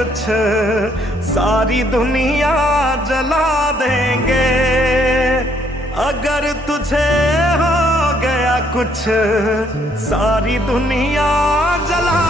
कुछ सारी दुनिया जला देंगे। अगर तुझे हो गया कुछ सारी दुनिया जला